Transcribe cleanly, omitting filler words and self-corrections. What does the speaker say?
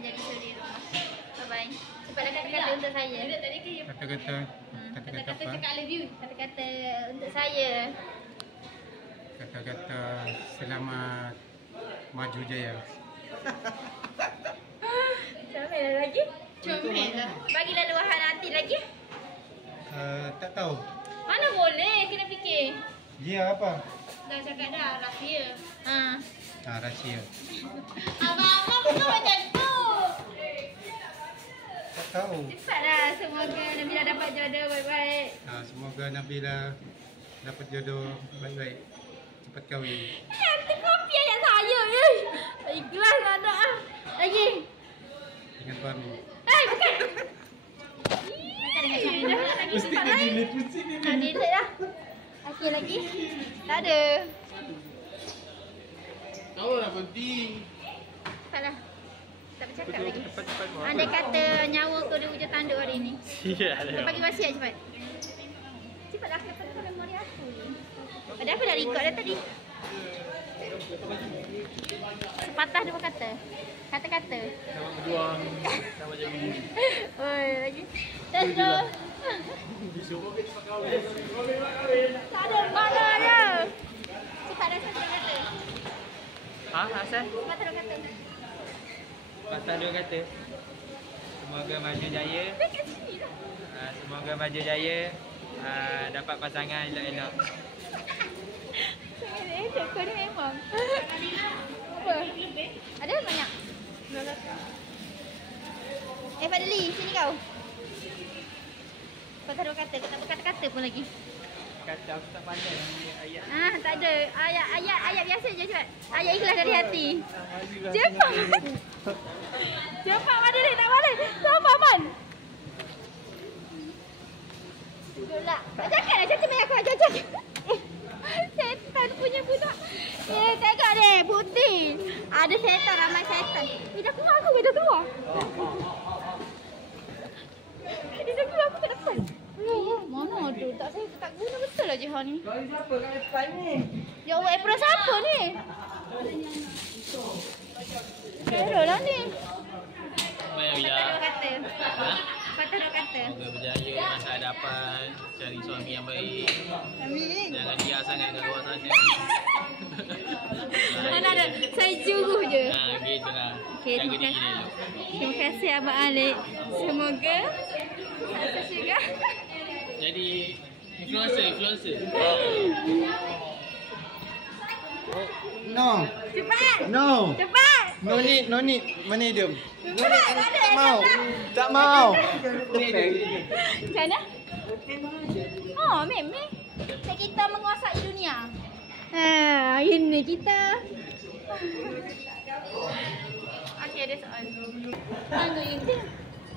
menjadi suri rumah. Bye-bye. Cepatlah kata-kata untuk saya. Kata-kata Kata-kata apa? cakap I love you. Kata-kata untuk saya. Kata-kata selamat maju jaya. Comel lagi? Comel lah. Bagilah luahan hati lagi. Tak tahu. Mana boleh, kena fikir. Dia apa? Dah cakap dah, rahsia. Rahsia. Abang-abang bukan macam tu. Tak tahu. Cepatlah, semoga Nabila dapat jodoh baik-baik. Semoga Nabila dapat jodoh baik-baik. Cepat kahwin. Nanti kopi ayat saya je. Tak ikhlas nak ada. Lagi. Dengan suami. Bukan. Makan dengan siapa dah. Lagi tempat lain. Delete lah. Okey lagi. Tak ada. Tahu lah penting. Cepatlah. Tak bercakap lagi. Andai kata nyawa kau di hujung tanduk hari ni. Kau bagi wasiat cepat. Cepatlah kata kau memori aku je. Padahal aku dah record dah tadi. Sepatah dua kata. Kata-kata. Selamat berjuang. Selamat jadi. Oi, lagi. Let's go. Disuruh cepat kahwin. Tak ada mana je. Cepat dah satu kata. Asal? Sepatah dua kata. Pasal dua kata. Semoga maju jaya. Dekat sini lah. Semoga maju jaya. Dapat pasangan elok-elok. Sangat elok kau ni memang. Apa? Ada banyak? Fadli, sini kau. Kau taruh kata, kau tak berkata-kata pun lagi. Kata aku tak pandai ayat. Tak ada. Ayat biasa je cepat. Ayat ikhlas dari hati. Cepat. Cepat Madin, tak balik. Sabar Man. Duduklah. Janganlah macam banyak aku cakap. Setan punya budak. Tengok deh, putih. Ada setan, ramai setan. Dah keluar aku, dah keluar. Dia dah keluar aku kat depan. Mana ada? Saya tak guna betul lah Jihan ni. Kau siapa kat depan ni? Ya Allah, apron siapa ni? Teruk lah ni. Patah dua kata. Patah dua kata. Semoga berjaya masa hadapan. Cari suami yang baik. Amin. Jangan liar sangat kat luar sana. Mana ada? Saya suruh je. Gitulah. Okey, Jaga diri dulu. terima kasih Abang Alik. Semoga sukses juga. Jadi influencer. No. Cepat. No. Cepat. No need. Mana hidung? Cepat. Tak mau. Tak mau. Macam mana? Oh, memang. Kita menguasai dunia. Ini kita. Okey, ada soal. Tangguh ini.